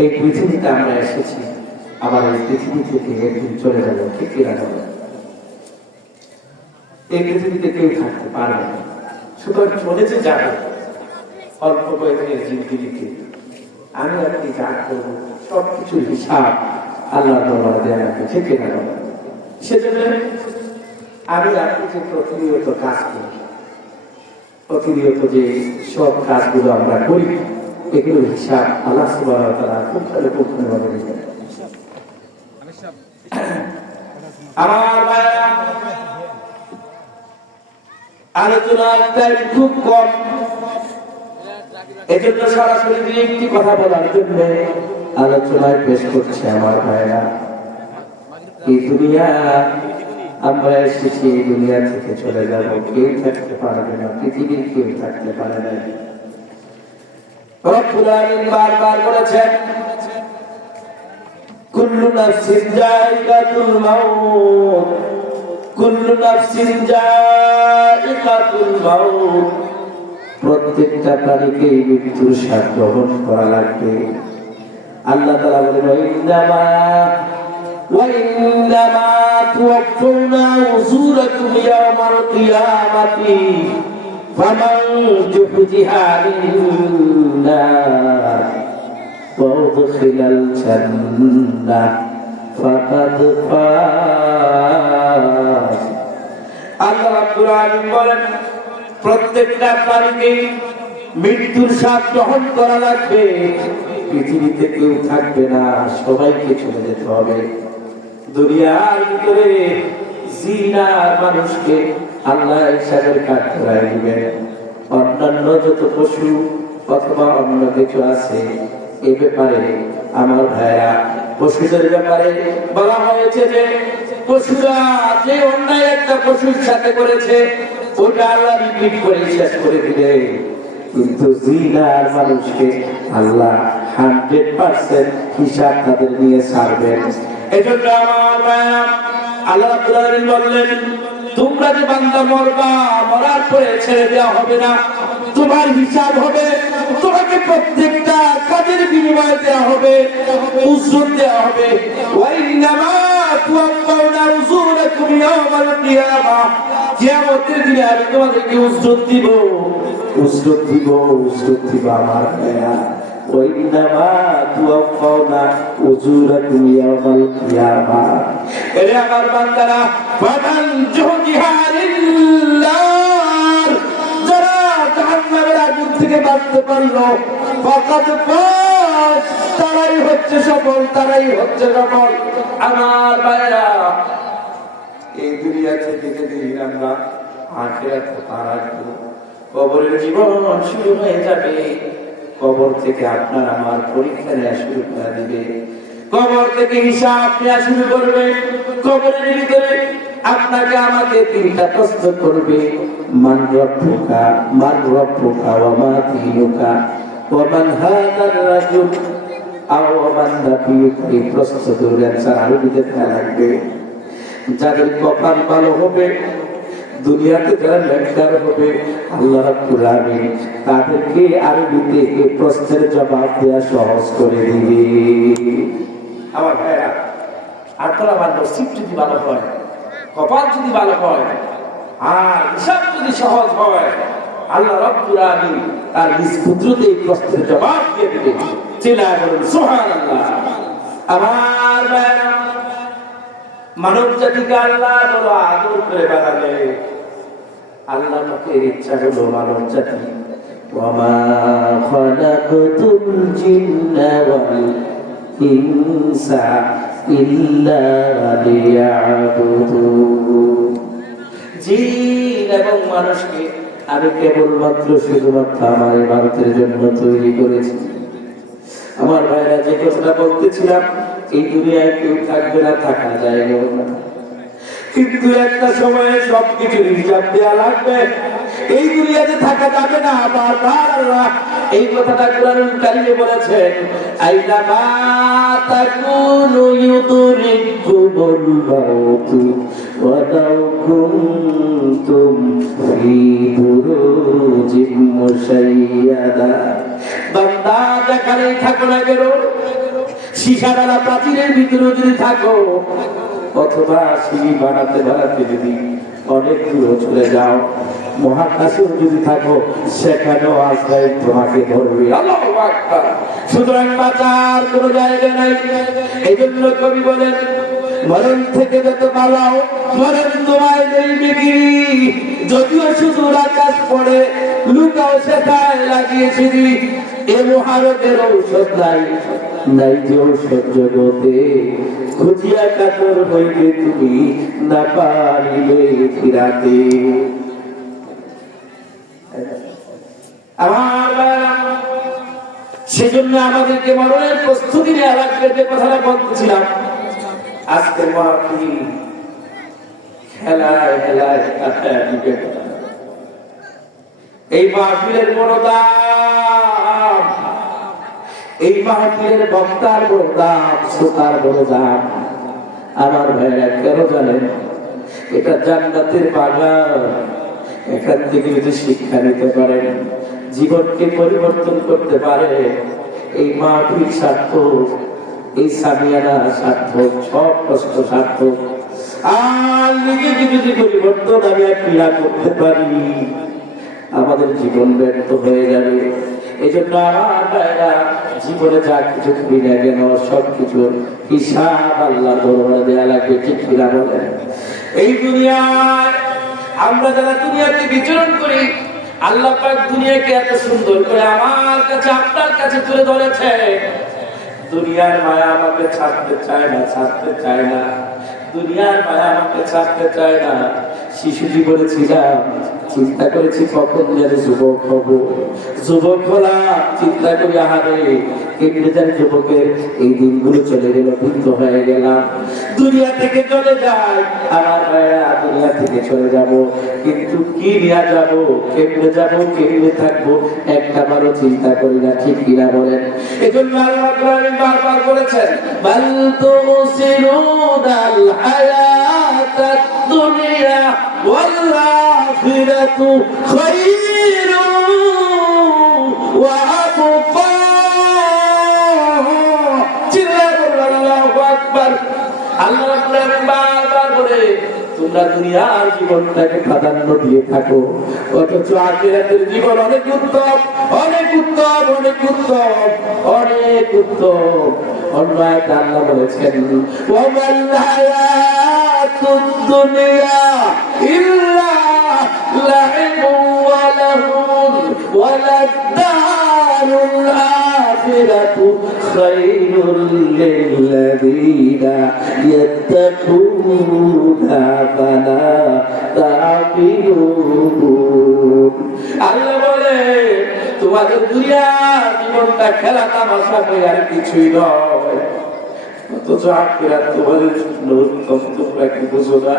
এই পৃথিবীতে আমরা এসেছি, আবার এই পৃথিবী থেকে একদিন চলে যাবো, ঠিক কিনা যাবে? এই পৃথিবীতে কেউ থাকতে পারবে না, সুতরাং চলে যে যাবে অল্প কয়েকদিনের জিন্দিগিতে আমি আপনি যা করবো সবকিছুর হিসাব আল্লাহ দরবারে দেয়া রাখবে, ঠিক কিনা যাবে? সেজন্য আমি আপনি যে প্রতিনিয়ত কাজ করি, প্রতিনিয়ত যে সব কাজগুলো আমরা করি, এগুলোর হিসাব আল্লাহ সুবহানাহু ওয়া তাআলা খুব ভাবে দিবেন। আমার ভাইরা, আলোচনার টাইম খুব কম, এজন্য সরাসরি একটি কথা বলার জন্য আলোচনায় পেশ করছে। আমার ভাইরা, এই দুনিয়া আমরা এসেছি, এই দুনিয়া থেকে চলে যাব, কেউ থাকতে পারবে না, পৃথিবীর কেউ থাকতে পারে না। রব্বুল আলামিন বারবার বলেছেন, কুল্লু নাফসিন যায়িকাতুল মাউত, কুল্লু নাফসিন যায়িকাতুল মাউত। প্রত্যেকটা প্রাণীকে মৃত্যুর স্বাদ গ্রহণ করা লাগবে। আল্লাহ তাআলা বলেন, وَإِنَّمَا تُوَفَّوْنَ أُجُورَكُمْ يَوْمَ الْقِيَامَةِ فَمَنْ زُحْزِحَ عَنِ النَّارِ وَأُدْخِلَ الْجَنَّةَ فَقَدْ فَازَ। আল্লাহ রাব্বুল আলামিন বলেন, প্রত্যেকটা প্রাণীকে মৃত্যুর স্বাদ গ্রহণ করা লাগবে। পৃথিবীতে কেউ থাকবে না, সবাইকে চলে যেতে হবে। দুনিয়ার ভিতরে জিনার মানুষকে আল্লাহ হিসাবের কাঠ করায় দিবেন। অন্যান্য যত পশু অথবা অন্য কিছু আছে, এ ব্যাপারে আমার ভাইরা, পশুদের ব্যাপারে বলা হয়েছে যে পশুরা যে অন্যায় একটা পশুর সাথে করেছে, ওটা আল্লাহ রিপিট করে শেষ করে দিবে। কিন্তু জিনার মানুষকে আল্লাহ 100% হিসাব তাদের নিয়ে ছাড়বেন। এজন্য আমার ভাইরা, আল্লাহ রাব্বুল আলামিন বললেন, তোমরা যে বান্দা মরবা, মরার পরে ছেড়ে দেওয়া হবে না, তোমার হিসাব হবে, তোমাকে প্রত্যেকটা কাজের বিনিময় দেওয়া হবে, উজর দেওয়া হবে। ওয়াইন্নামা তুওয়াফাউনা উজুরাকুম ইয়াওমাল কিয়ামাহ, কিয়ামতের দিনে আমি তোমাদেরকে উজর দিব, উজর দিব, উজর দিব। আমার ভাইরা, ওয়াইন্নামা তুওয়াফাউনা উজুরাকুম ইয়াওমাল কিয়ামাহ। এরে আমার বান্দারা, ফামান জুহদিহা লিল্লাহ, যারা জাহান্নামের আগুন থেকে বাঁচতে পারলো, ফাকাদ ফাজ, তারাই হচ্ছে সফল, তারাই হচ্ছে সফল। আমার ভাইরা, এই দুনিয়া থেকে যেদিন আমরা আখিরাতে পা রাখবো, কবরের জীবন শুরু হয়ে যাবে। কবর থেকে আপনার আমার পরীক্ষা নেওয়া শুরু করে দিবে, কবর থেকে হিসাব নেওয়া শুরু করবে। কবরের ভিতরে আপনাকে আমাকে তিনটা প্রশ্ন করবে, মান রাব্বুকা, মান রাব্বুকা ওয়া মা দীনুকা ওয়া মান হাযার রাজুল আও মান নাবিয়ুকা। এই প্রশ্নগুলোর অ্যানসার আরবিতে দেওয়া লাগবে। যাদের কপাল ভালো হবে, দুনিয়াতে যারা নেককার হবে, আল্লাহ রাব্বুল আলামিন তাদেরকে আরবিতে এই প্রশ্নের জবাব দেওয়া সহজ করে দিবে। আমার ভাইরা, আপনার আমার নসিব যদি ভালো হয়, কপাল যদি ভালো হয়, আর হিসাব যদি সহজ হয়, আল্লাহ রাব্বুল আলামিন তার নিজ কুদরতে এই প্রশ্নের জবাব দিয়ে দিবে। চিল্লায়ে বলুন সুবহানাল্লাহ। আমার ভাইরা, মানব জাতিকে আল্লাহ বড় আদর করে বানালেন। আল্লাহ পাকের ইচ্ছা হলো মানব জাতি, ওয়া মা খালাকাতুল জিন্না ওয়াল ইনসা ইল্লা লিয়াবুদুন। জিন এবং মানুষকে আমি কেবলমাত্র শুধুমাত্র আমার ইবাদতের জন্য তৈরি করেছি। আমার ভাইরা, যে কথাটা বলতেছিলাম, এই দুনিয়ায় কেউ থাকবে না, থাকা যায় না, কিন্তু একটা সময়ে সবকিছু হিসাব দেওয়া লাগবে। এই দুনিয়াতে থাকা যাবে না। বারবার আল্লাহ এই কথাটা কোরআনুল কারীমে বলেছেন, আইনামা তাকুনু ইউদরিকুমুল মাউত ولو كنتم في بروج مشيدة বান্দা যেখানেই থাকো না কেন, শিশাডালা প্রাচীরের ভিতরে যদি থাকো, অথবা সিঁড়ি বানাতে বানাতে যদি অনেক দূর চলে যাও, মহাকাশেও যদি থাকো, সেখানেও আজরাইল তোমাকে ধরবে। আল্লাহু আকবার। সুতরাং বাঁচার কোনো জায়গা নাই। এই জন্য কবি বলেন, মরণ থেকে যত পালাও মরণ তোমায় লইবে কি, যদিও শুধু আকাশ পড়ে লুকাও সেটাই লাগিয়েছি। এ মহারোগের ঔষধ নাই, নাই যে ঔষধ জগতে, খুঁজিয়া কাতর হইবে তুমি না পারিবে ফিরাতে। সেজন্য আমাদেরকে মরণের প্রস্তুতি নেওয়া লাগবে। যে কথাটা বলতেছিলাম, আজকের মাহফিল খেলায় খেলায় কাটায় দিবে। এই মাহফিলের বড় দাম, এই মাহফিলের বক্তার বড় দাম, শ্রোতার বড় দাম। আমার ভাইরা কেন জানেন? এটা জান্নাতের বাগান। এখান থেকে যদি শিক্ষা নিতে পারেন, জীবনকে পরিবর্তন করতে পারে, এই মাহফিল সার্থক, এই সামিয়ানা সার্থক, সব কষ্ট সার্থক। আর নিজেকে যদি পরিবর্তন আমি আর ক্রিয়া করতে পারি, আমাদের জীবন ব্যর্থ হয়ে যাবে। এই জন্য আমার ভাইরা, জীবনে যা কিছু করি না কেন, সবকিছুর হিসাব আল্লাহর দরবারে দেয়া লাগবে। ঠিক কিনা বলেন? এই দুনিয়ায় আমরা যারা দুনিয়াতে বিচরণ করি, আল্লাহ পাক দুনিয়াকে এত সুন্দর করে আমার কাছে আপনার কাছে তুলে ধরেছে। দুনিয়ার মায়া আমাকে ছাড়তে চায় না, ছাড়তে চায় না। দুনিয়ার মায়া আমাকে ছাড়তে চায় না। শিশু জীবনে ছিলাম, চিন্তা করেছি কখন যেন যুবক হব। যুবক হলাম, চিন্তা করি আহারে কেমনে যেন যুবকের এই দিনগুলো চলে গেল, বৃদ্ধ হয়ে গেলাম। দুনিয়া থেকে চলে যায় আমার ভাইয়া, দুনিয়া থেকে চলে যাব, কিন্তু কি নিয়ে যাব, কেমনে যাব, কেমনে থাকবো, একটাবারও চিন্তা করি না। ঠিক কিনা বলেন? এই জন্য আল্লাহ বারবার বলেছেন, বাল তুসিরুনাল হায়াতাদ দুনিয়া ওয়াল আখিরাতু খায়রুন ওয়া আবকা। আল্লাহু আকবার। আল্লাহ রাব্বুল আলামিন বারবার বলে, তোমরা দুনিয়ার জীবনটাকে প্রাধান্য দিয়ে থাকো, অথচ আখিরাতের জীবন অনেক উত্তম, অনেক উত্তম, অনেক উত্তম, অনেক উত্তম। অন্য আয়াতে আল্লাহ বলেছেন, ওয়ামাল হায়াতুদ দুনিয়া ইল্লা লাইবুন ওয়া লাহুন ওয়া লাদ-দারুল আখিরাতু খায়রুল লিল্লাযীনা ইয়াত্তাকুনা ফালা তা'কিলুন। আল্লাহ বলে, তোমাদের দুনিয়ার জীবনটা খেলা তামাশা করে আর কিছুই নয়, অথচ আখিরাত তোমাদের জন্য উত্তম। তোমরা কি বুঝো না?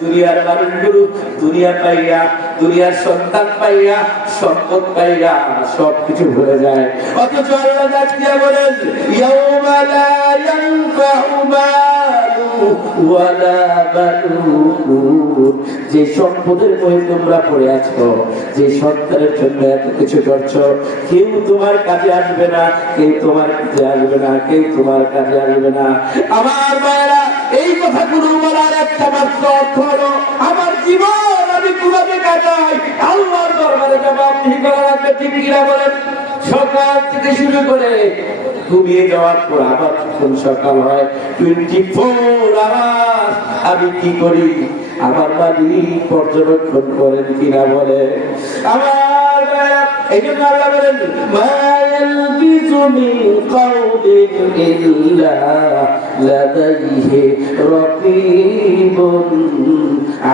দুনিয়ার মানুষগুলো দুনিয়া পাইয়া, দুনিয়ার সন্তান পাইয়া, সম্পদ পাইয়া সবকিছু ভুলে যায়, অথচ আল্লাহ ডাক দিয়া বলেন, ইয়াউমা লা ইয়ানফাউ মালু ওয়ালা বানুন। যে সম্পদের বই তোমরা পড়ে আছো, যে সন্তানের জন্য এত কিছু করছো, কেউ তোমার কাজে আসবে না, কেউ তোমার কাজে আসবে না, কেউ তোমার কাজে আসবে না। আমার ভাইরা, এই কথাগুলো বলার একটা মাত্র অর্থ হলো, আমার জীবন আমি কিভাবে কাটাই আল্লাহর দরবারে জবাবদিহি করা লাগবে। ঠিক কিনা বলেন? সকাল থেকে শুরু করে ঘুমিয়ে যাওয়ার পর আবার যখন সকাল হয়, 24 আওয়ার আমি কি করি আমার মালিক পর্যবেক্ষণ করেন কিনা বলে। আমার এই জন্য আল্লাহ বলেন, মা ইয়ালবিযু মিন কাওলিন ইল্লা লাদাইহি রাকীবুন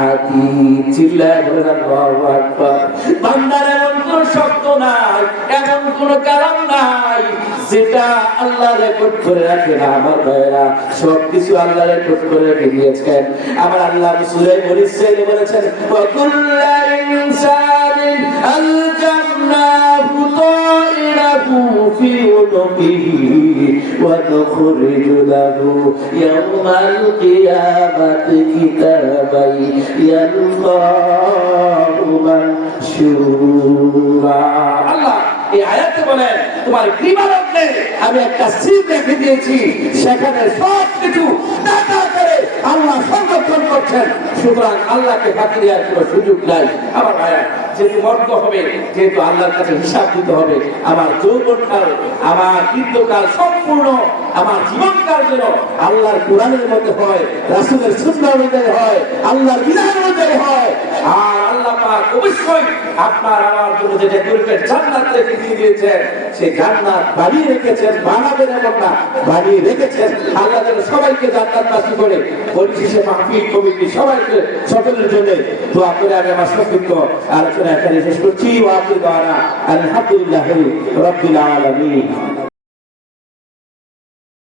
আতীদ। চিল্লায় বলেন আল্লাহু আকবার। বান্দার এমন কোন শব্দ নাই, এমন কোন কালাম নাই যেটা আল্লাহ রেকর্ড করে রাখে না। আমার ভাইরা, সবকিছু আল্লাহ রেকর্ড করে রেখে দিয়েছেন। আমার আল্লাহ সূরা মুরিসে বলেছেন, ওয়া কুল্লু ইনসানিন আলজামনাহু তাইরাহু في عنقه ونخرج له يوم القيامة كتابا يلقاه منشورا الله এই আয়াতে বলেন তোমার কৃপারত্নে আমি একটা সিল রেখে দিয়েছি, সেখানে সব কিছু টাকা করে আল্লাহ সংরক্ষণ করছেন। সুতরাং আল্লাহকে ফাঁকি দেওয়ার কোনো সুযোগ নাই। আমার ভাইয়া, যেহেতু মর্দ হবে, যেহেতু আল্লাহর কাছে হিসাব দিতে হবে, আমার যৌবনকাল, আমার বৃদ্ধকাল সম্পূর্ণ আমার জীবনকাল যেন আল্লাহর কোরআনের মধ্যে হয়, রাসূলের সুন্নাহ অনুযায়ী হয়, আল্লাহর বিধান অনুযায়ী হয়। আর আল্লাহ পাক অবশ্যই আপনার আমার জন্য যে ডেকোরেটেড জান্নাত রেখে দিয়েছেন, সেই জান্নাত বানিয়ে রেখেছেন, বানাবেন এমন না, বানিয়ে রেখেছেন। আল্লাহ যেন সবাইকে জান্নাতবাসী করে, পরিশেষে মাহফিল কমিটি সবাইকে, সকলের জন্য দোয়া করে আমি আমার সংক্ষিপ্ত আলোচনা এখানে শেষ করছি। ওয়া আখিরু দাওয়ানা আলহামদুলিল্লাহি রাব্বিল আলামিন।